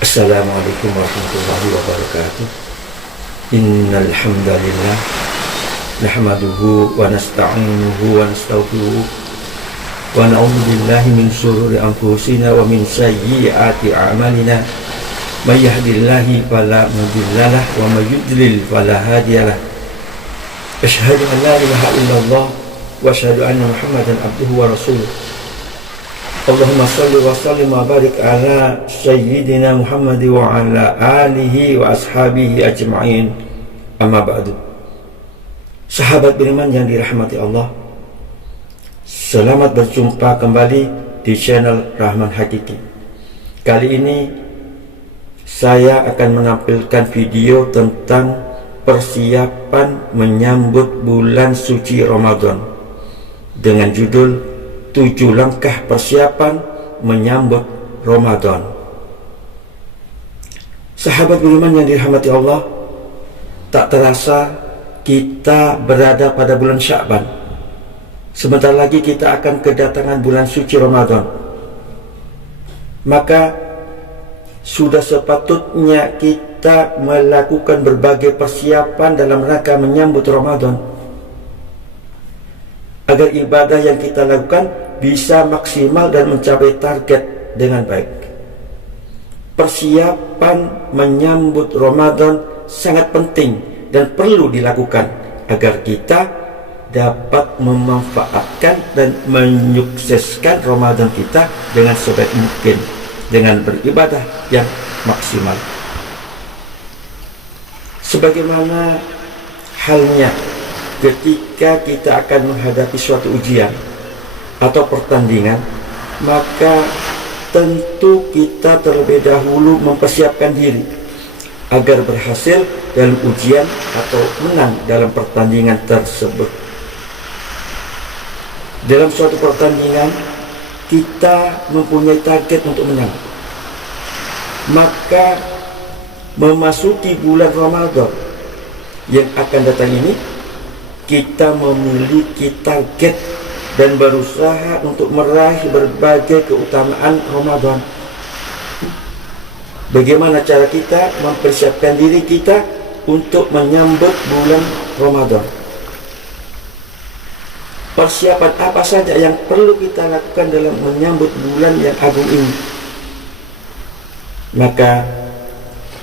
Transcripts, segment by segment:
Assalamualaikum warahmatullahi wabarakatuh. Innal hamdalillah nahmaduhu wa nasta'inuhu wa nastaghfiruh wa na'udzu billahi min shururi anfusina wa min sayyiati a'malina. May yahdihillahu fala mudhillalah wa may yudlil fala hadiyalah. Asyhadu an la ilaha illallah wa asyhadu anna Muhammadan abduhu wa rasuluh. Allahumma salli wa sallim wa barik ala sayyidina Muhammad wa ala alihi wa ashabihi ajma'in. Amma ba'du. Sahabat beriman yang dirahmati Allah, selamat berjumpa kembali di channel Rahman Hakiki. Kali ini saya akan menampilkan video tentang persiapan menyambut bulan suci Ramadan dengan judul 7 langkah persiapan menyambut Ramadan. Sahabat beriman yang dirahmati Allah, tak terasa kita berada pada bulan Sya'ban. Sebentar lagi kita akan kedatangan bulan suci Ramadan. Maka sudah sepatutnya kita melakukan berbagai persiapan dalam rangka menyambut Ramadan, agar ibadah yang kita lakukan bisa maksimal dan mencapai target dengan baik. Persiapan menyambut Ramadan sangat penting dan perlu dilakukan agar kita dapat memanfaatkan dan menyukseskan Ramadan kita dengan sebaik mungkin, dengan beribadah yang maksimal. Sebagaimana halnya ketika kita akan menghadapi suatu ujian atau pertandingan, maka tentu kita terlebih dahulu mempersiapkan diri agar berhasil dalam ujian atau menang dalam pertandingan tersebut. Dalam suatu pertandingan kita mempunyai target untuk menang, maka memasuki bulan Ramadan yang akan datang ini, kita memiliki target dan berusaha untuk meraih berbagai keutamaan Ramadan. Bagaimana cara kita mempersiapkan diri kita untuk menyambut bulan Ramadan? Persiapan apa saja yang perlu kita lakukan dalam menyambut bulan yang agung ini? Maka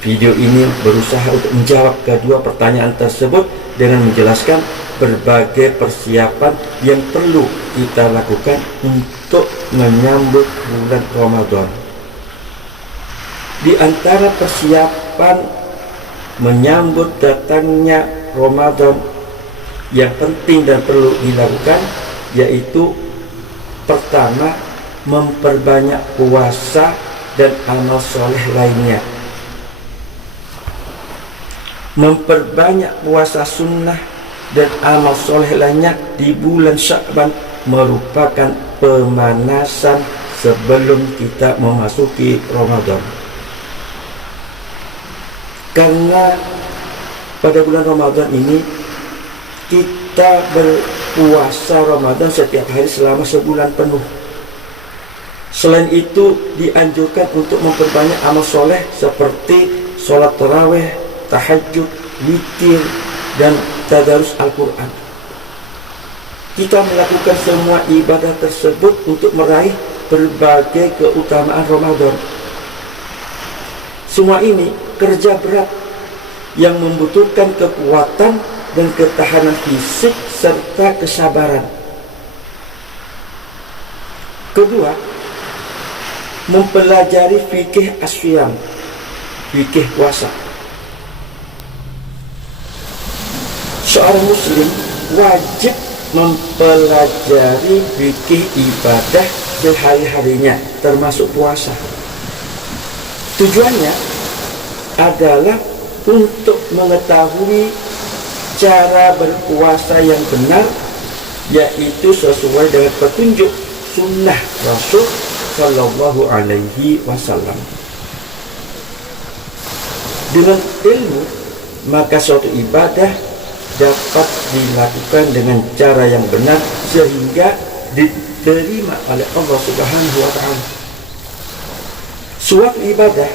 video ini berusaha untuk menjawab kedua pertanyaan tersebut dengan menjelaskan berbagai persiapan yang perlu kita lakukan untuk menyambut bulan Ramadan. Di antara persiapan menyambut datangnya Ramadan yang penting dan perlu dilakukan, yaitu pertama, memperbanyak puasa dan amal soleh lainnya. Memperbanyak puasa sunnah dan amal soleh lainnya di bulan Sya'ban merupakan pemanasan sebelum kita memasuki Ramadan. Karena pada bulan Ramadan ini kita berpuasa Ramadan setiap hari selama sebulan penuh. Selain itu dianjurkan untuk memperbanyak amal soleh seperti sholat tarawih, tahajud, witir, dan tadarus Al-Quran. Kita melakukan semua ibadah tersebut untuk meraih berbagai keutamaan Ramadan. Semua ini kerja berat yang membutuhkan kekuatan dan ketahanan fisik serta kesabaran. Kedua, mempelajari fikih asyam, fikih puasa. Seorang muslim wajib mempelajari fikih ibadah sehari-harinya, termasuk puasa. Tujuannya adalah untuk mengetahui cara berpuasa yang benar, yaitu sesuai dengan petunjuk sunnah Rasul Sallallahu Alaihi Wasallam. Dengan ilmu, maka suatu ibadah dapat dilakukan dengan cara yang benar sehingga diterima oleh Allah Subhanahu wa Ta'ala. Suatu ibadah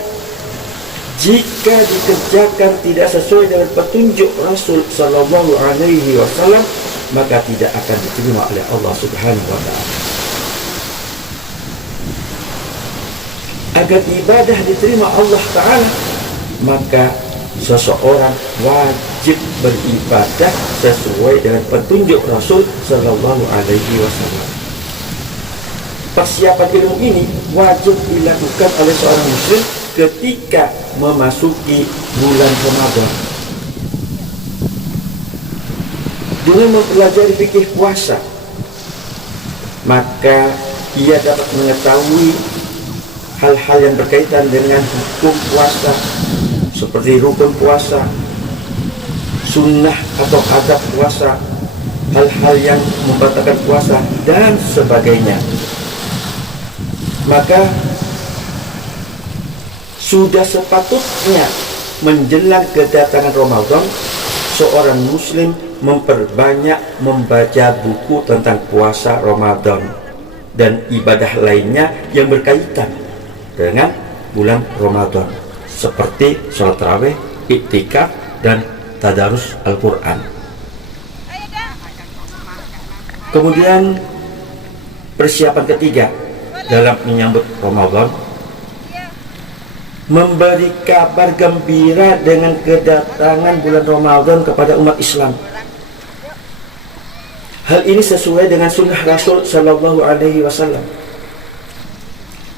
jika dikerjakan tidak sesuai dengan petunjuk Rasul Sallallahu Alaihi Wasallam, maka tidak akan diterima oleh Allah Subhanahu Wa Taala. Agar ibadah diterima Allah Taala, maka seseorang wajib beribadah sesuai dengan petunjuk Rasul Sallallahu Alaihi Wasallam. Persiapan ilmu ini wajib dilakukan oleh seorang muslim ketika memasuki bulan Ramadan. Dengan mempelajari fikih puasa, maka ia dapat mengetahui hal-hal yang berkaitan dengan hukum puasa, seperti rukun puasa, sunnah atau adab puasa, hal-hal yang membatalkan puasa, dan sebagainya. Maka sudah sepatutnya menjelang kedatangan Ramadan, seorang muslim memperbanyak membaca buku tentang puasa Ramadan dan ibadah lainnya yang berkaitan dengan bulan Ramadan, seperti sholat tarawih, iktikaf, dan tadarus Al-Quran. Kemudian persiapan ketiga dalam menyambut Ramadan, memberi kabar gembira dengan kedatangan bulan Ramadan kepada umat Islam. Hal ini sesuai dengan sunnah Rasul Sallallahu Alaihi Wasallam.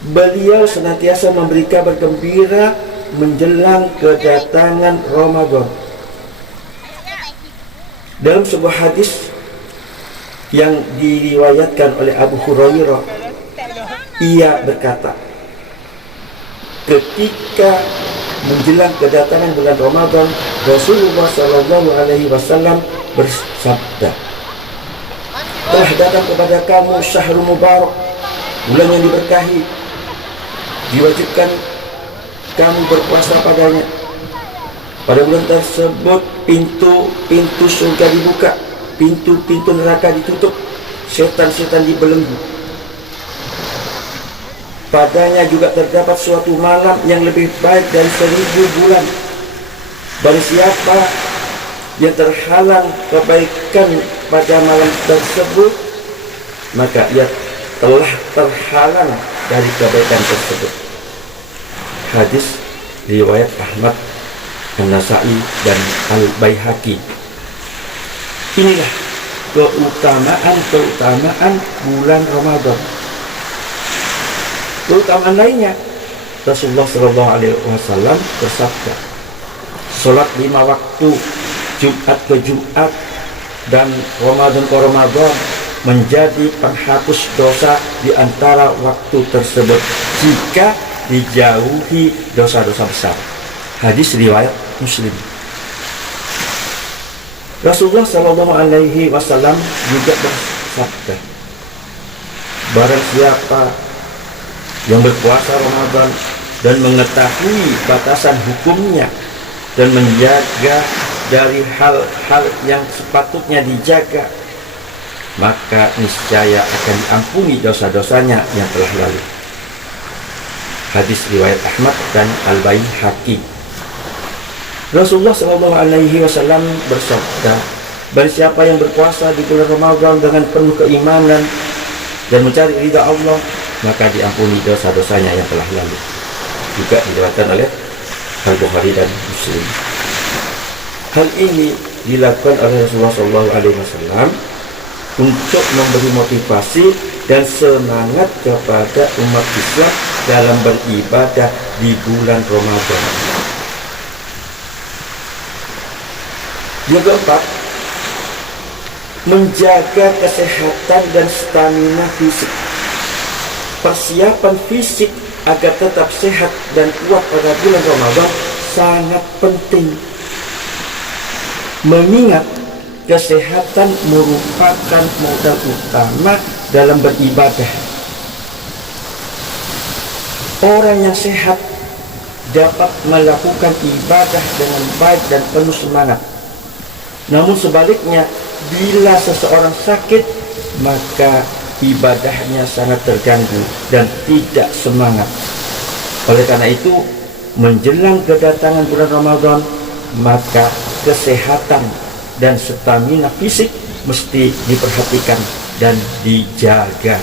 Beliau senantiasa memberi kabar gembira menjelang kedatangan Ramadan. Dalam sebuah hadis yang diriwayatkan oleh Abu Hurairah, ia berkata, ketika menjelang kedatangan bulan Ramadan, Rasulullah Sallallahu Alaihi Wasallam bersabda, telah datang kepada kamu syahrul mubarak, bulan yang diberkahi, diwajibkan kamu berpuasa padanya. Pada bulan tersebut pintu-pintu surga dibuka, pintu-pintu neraka ditutup, setan-setan dibelenggu. Padanya juga terdapat suatu malam yang lebih baik dari 1000 bulan. Barang siapa yang terhalang kebaikan pada malam tersebut, maka ia telah terhalang dari kebaikan tersebut. Hadis riwayat Ahmad, An-Nasa'i, dan Al-Baihaqi. Inilah keutamaan bulan Ramadan. Keutamaan lainnya, Rasulullah Shallallahu Alaihi Wasallam bersabda, sholat 5 waktu, Jumat ke Jumat dan Ramadan ke Ramadan menjadi penghapus dosa di antara waktu tersebut jika dijauhi dosa-dosa besar. Hadis riwayat Muslim. Rasulullah Shallallahu Alaihi Wasallam juga bersabda, barang siapa yang berpuasa Ramadan dan mengetahui batasan hukumnya dan menjaga dari hal-hal yang sepatutnya dijaga, maka niscaya akan diampuni dosa-dosanya yang telah lalu. Hadis riwayat Ahmad dan Al-Baihaqi. Rasulullah Shallallahu Alaihi Wasallam bersabda, barang siapa yang berpuasa di bulan Ramadan dengan penuh keimanan dan mencari ridha Allah, maka diampuni dosa-dosanya yang telah lalu. Juga diriwayatkan oleh Al-Bukhari dan Muslim. Hal ini dilakukan oleh Rasulullah SAW untuk memberi motivasi dan semangat kepada umat Islam dalam beribadah di bulan Ramadan. Yang keempat, menjaga kesehatan dan stamina fisik. Persiapan fisik agar tetap sehat dan kuat pada bulan Ramadan sangat penting, mengingat kesehatan merupakan modal utama dalam beribadah. Orang yang sehat dapat melakukan ibadah dengan baik dan penuh semangat. Namun sebaliknya, bila seseorang sakit, maka ibadahnya sangat terganggu dan tidak semangat. Oleh karena itu, menjelang kedatangan bulan Ramadan, maka kesehatan dan stamina fisik mesti diperhatikan dan dijaga.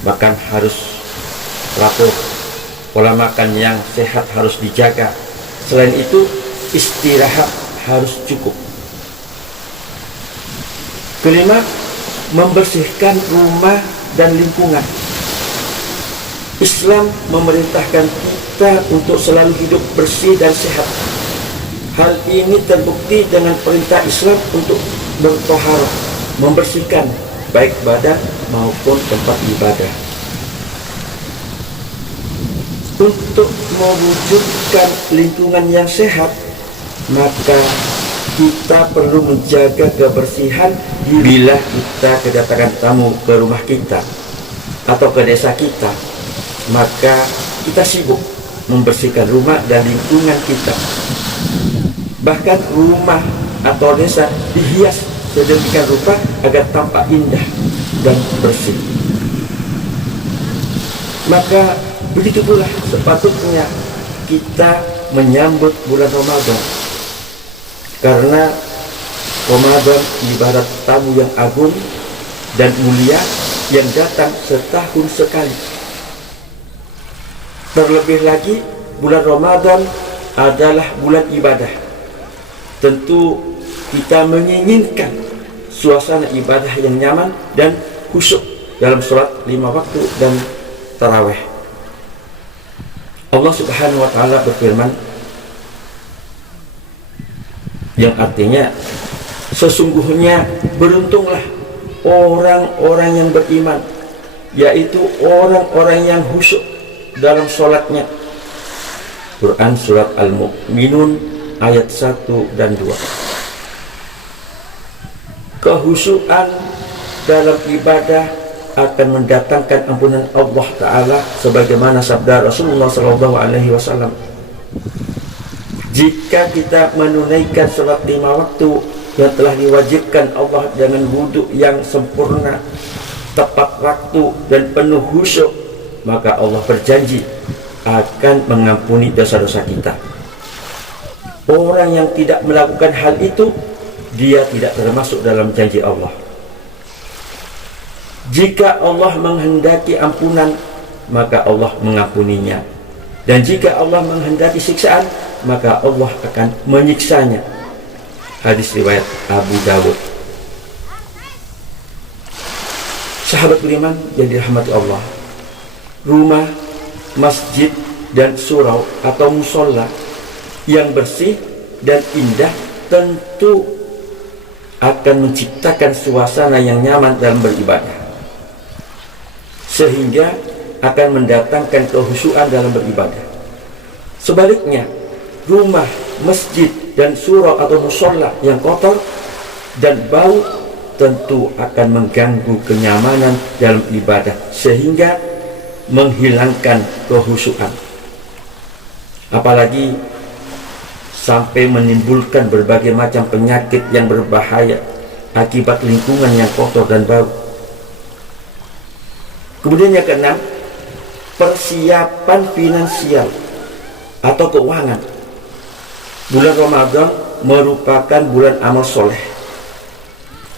Bahkan harus teratur, pola makan yang sehat harus dijaga. Selain itu, istirahat harus cukup. Kelima, membersihkan rumah dan lingkungan. Islam memerintahkan kita untuk selalu hidup bersih dan sehat. Hal ini terbukti dengan perintah Islam untuk bertoharah, membersihkan baik badan maupun tempat ibadah. Untuk mewujudkan lingkungan yang sehat, maka kita perlu menjaga kebersihan. Bila kita kedatangan tamu ke rumah kita atau ke desa kita, maka kita sibuk membersihkan rumah dan lingkungan kita. Bahkan rumah atau desa dihias sedemikian rupa agar tampak indah dan bersih. Maka begitu pula sepatutnya kita menyambut bulan Ramadan, karena Ramadan ibarat tamu yang agung dan mulia yang datang setahun sekali. Terlebih lagi, bulan Ramadan adalah bulan ibadah. Tentu kita menginginkan suasana ibadah yang nyaman dan khusyuk dalam sholat 5 waktu dan tarawih. Allah Subhanahu wa Ta'ala berfirman, yang artinya, sesungguhnya beruntunglah orang-orang yang beriman, yaitu orang-orang yang khusyuk dalam sholatnya. Quran Surat Al-Mu'minun ayat 1 dan 2. Kehusyukan dalam ibadah akan mendatangkan ampunan Allah Ta'ala, sebagaimana sabda Rasulullah SAW. Jika kita menunaikan sholat 5 waktu yang telah diwajibkan Allah dengan wudhu yang sempurna, tepat waktu dan penuh khusyuk, maka Allah berjanji akan mengampuni dosa-dosa kita. Orang yang tidak melakukan hal itu, dia tidak termasuk dalam janji Allah. Jika Allah menghendaki ampunan, maka Allah mengampuninya. Dan jika Allah menghendaki siksaan, maka Allah akan menyiksanya. Hadis riwayat Abu Dawud. Sahabat beriman yang dirahmati Allah, rumah, masjid, dan surau atau musola yang bersih dan indah tentu akan menciptakan suasana yang nyaman dalam beribadah, sehingga akan mendatangkan kehusyuan dalam beribadah. Sebaliknya, rumah, masjid, dan surau atau musola yang kotor dan bau tentu akan mengganggu kenyamanan dalam ibadah, sehingga menghilangkan kehusyuan. Apalagi sampai menimbulkan berbagai macam penyakit yang berbahaya akibat lingkungan yang kotor dan bau. Kemudian yang keenam, persiapan finansial atau keuangan. Bulan Ramadan merupakan bulan amal soleh.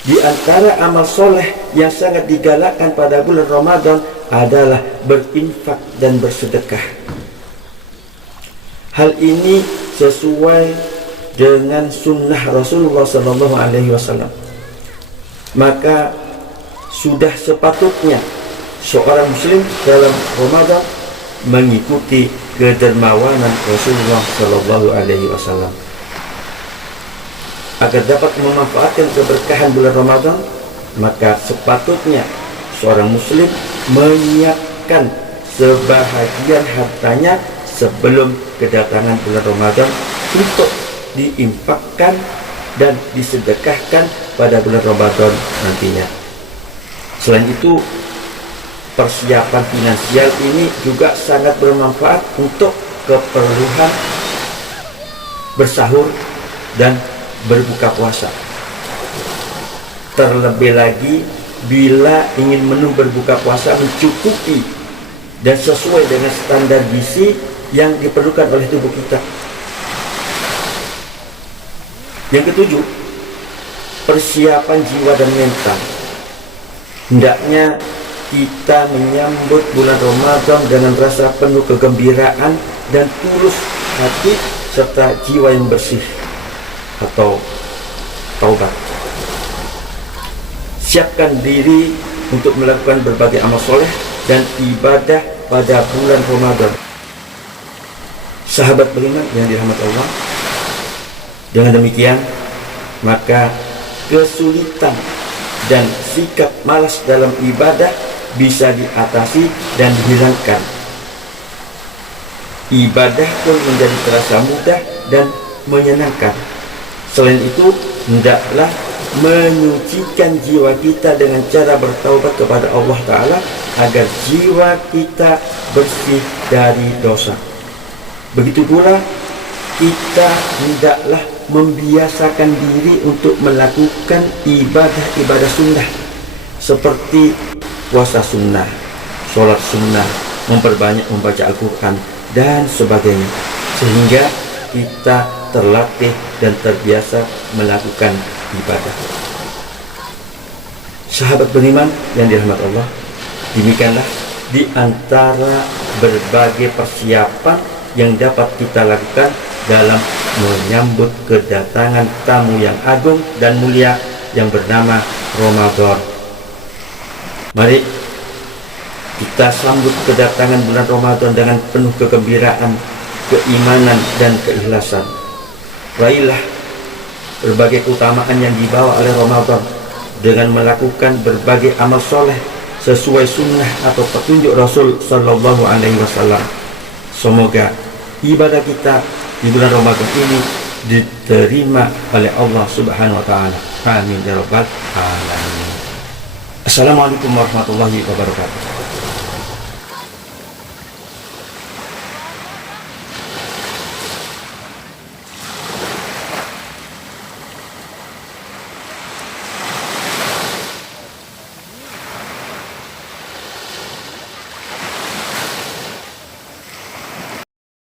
Di antara amal soleh yang sangat digalakkan pada bulan Ramadan adalah berinfak dan bersedekah. Hal ini sesuai dengan sunnah Rasulullah SAW. Maka sudah sepatutnya seorang muslim dalam Ramadan mengikuti kedermawanan Rasulullah SAW. Agar dapat memanfaatkan keberkahan bulan Ramadan, maka sepatutnya seorang muslim menyiapkan sebahagian hartanya sebelum kedatangan bulan Ramadan untuk diinfakkan dan disedekahkan pada bulan Ramadan nantinya. Selain itu, persiapan finansial ini juga sangat bermanfaat untuk keperluan bersahur dan berbuka puasa. Terlebih lagi bila ingin menu berbuka puasa mencukupi dan sesuai dengan standar gizi, yang diperlukan oleh tubuh kita. Yang ketujuh, persiapan jiwa dan mental. Hendaknya kita menyambut bulan Ramadan dengan rasa penuh kegembiraan dan tulus hati serta jiwa yang bersih atau taubat. Siapkan diri untuk melakukan berbagai amal soleh dan ibadah pada bulan Ramadan. Sahabat beriman yang dirahmati Allah, dengan demikian maka kesulitan dan sikap malas dalam ibadah bisa diatasi dan dihilangkan. Ibadah pun menjadi terasa mudah dan menyenangkan. Selain itu, hendaklah menyucikan jiwa kita dengan cara bertaubat kepada Allah Ta'ala agar jiwa kita bersih dari dosa. Begitu pula kita hendaklah membiasakan diri untuk melakukan ibadah-ibadah sunnah seperti puasa sunnah, sholat sunnah, memperbanyak membaca Al-Quran dan sebagainya, sehingga kita terlatih dan terbiasa melakukan ibadah. Sahabat beriman yang dirahmati Allah, demikianlah di antara berbagai persiapan yang dapat kita lakukan dalam menyambut kedatangan tamu yang agung dan mulia yang bernama Ramadan. Mari kita sambut kedatangan bulan Ramadan dengan penuh kegembiraan, keimanan dan keikhlasan. Raihlah berbagai keutamaan yang dibawa oleh Ramadan dengan melakukan berbagai amal soleh sesuai sunnah atau petunjuk Rasul Sallallahu Alaihi Wasallam. Semoga ibadah kita di bulan Ramadan ini diterima oleh Allah Subhanahu Wa Taala. Amin ya rabbal alamin. Assalamualaikum warahmatullahi wabarakatuh.